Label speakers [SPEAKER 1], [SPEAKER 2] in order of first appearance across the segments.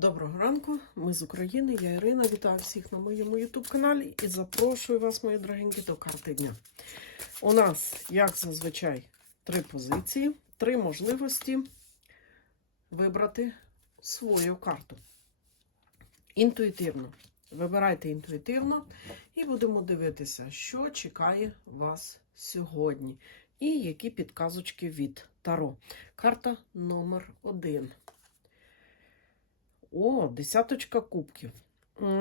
[SPEAKER 1] Доброго ранку, ми з України, я Ірина. Вітаю всіх на моєму YouTube каналі і запрошую вас, мої дорогенькі, до карти дня. У нас, як зазвичай, три позиції, три можливості вибрати свою карту. Інтуїтивно. Вибирайте інтуїтивно і будемо дивитися, що чекає вас сьогодні. І які підказочки від Таро. Карта номер один. О, десяточка кубків.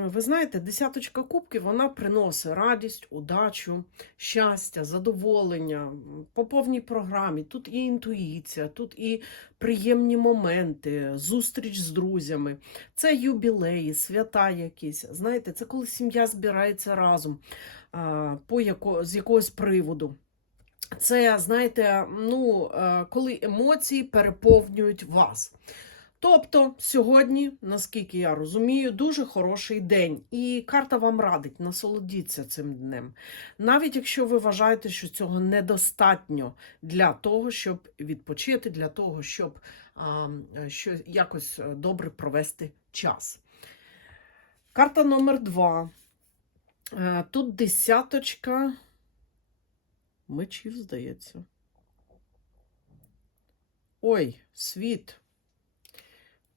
[SPEAKER 1] Ви знаєте, десяточка кубків вона приносить радість, удачу, щастя, задоволення по повній програмі. Тут і інтуїція, тут і приємні моменти, зустріч з друзями. Це юбілеї, свята якісь. Знаєте, це коли сім'я збирається разом по яко, з якогось приводу. Це, знаєте, ну, е, коли емоції переповнюють вас. Тобто сьогодні, наскільки я розумію, дуже хороший день, і карта вам радить насолодіться цим днем. Навіть якщо ви вважаєте, що цього недостатньо для того, щоб відпочити, для того, щоб а, що, якось е, добре провести час. Карта номер два. Е, Тут десяточка мечів, здається. Ой, світ.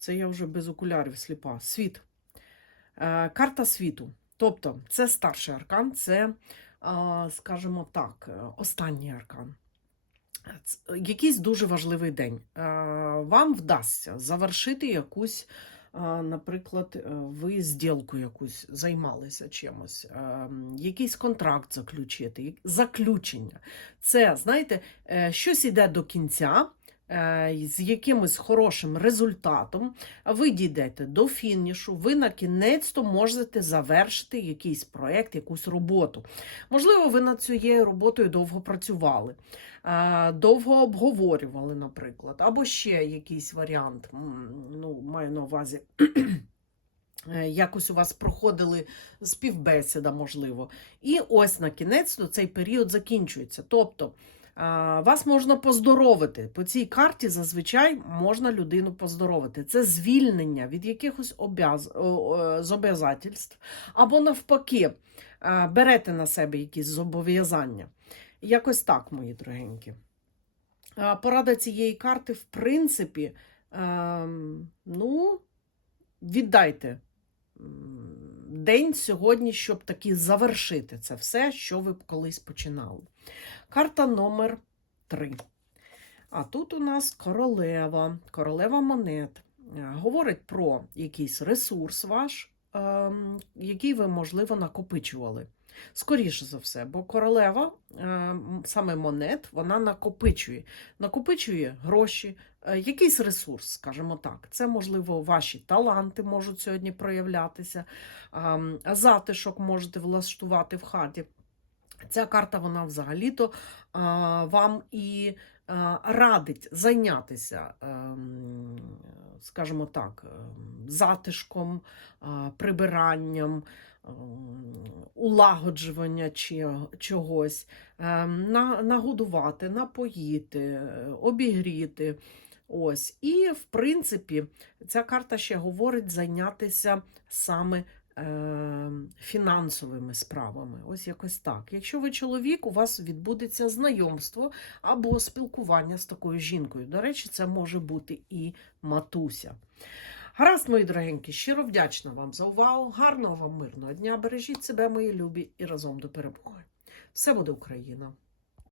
[SPEAKER 1] Це я вже без окулярів сліпа. Світ. Е, карта світу. Тобто, це старший аркан, це, е, скажімо так, е, останній аркан. Якийсь дуже важливий день. Вам вдасться завершити якусь, наприклад, ви зділку якусь займалися чимось, якийсь контракт заключити, заключення. Це, знаєте, щось іде до кінця з якимось хорошим результатом, ви дійдете до фінішу, ви на кінець то можете завершити якийсь проєкт, якусь роботу. Можливо, ви над цією роботою довго працювали, е, довго обговорювали, наприклад, або ще якийсь варіант, ну, маю на увазі. е, Якось у вас проходили співбесіда, можливо. І ось на кінець цей період закінчується. Тобто Вас можна поздоровити. По цій карті зазвичай можна людину поздоровити. Це звільнення від якихось обяз... зобов'язательств. Або навпаки, берете на себе якісь зобов'язання. Якось так, мої дорогенькі. Порада цієї карти, в принципі, ем, ну, віддайте день сьогодні, щоб таки завершити це все, що ви колись починали. Карта номер 3. А тут у нас королева, королева монет. Е, Говорить про якийсь ресурс ваш, ем, який ви, можливо, накопичували. Скоріше за все, бо королева, ем, саме монет, вона накопичує. Накопичує гроші, е, якийсь ресурс, скажімо так. Це, можливо, ваші таланти можуть сьогодні проявлятися, затишок можете влаштувати в хаті. Ця карта, вона взагалі-то вам і радить зайнятися, ем, скажімо так, ем, затишком, прибиранням, ем, улагоджування чогось, нагодувати, напоїти, е, обігріти. Ось. І, в принципі, ця карта ще говорить зайнятися саме е, фінансовими справами. Ось якось так. Якщо ви чоловік, у вас відбудеться знайомство або спілкування з такою жінкою. До речі, це може бути і матуся. Гаразд, мої дорогенькі, щиро вдячна вам за увагу. Гарного вам мирного дня. Бережіть себе, мої любі, і разом до перемоги. Все буде Україна!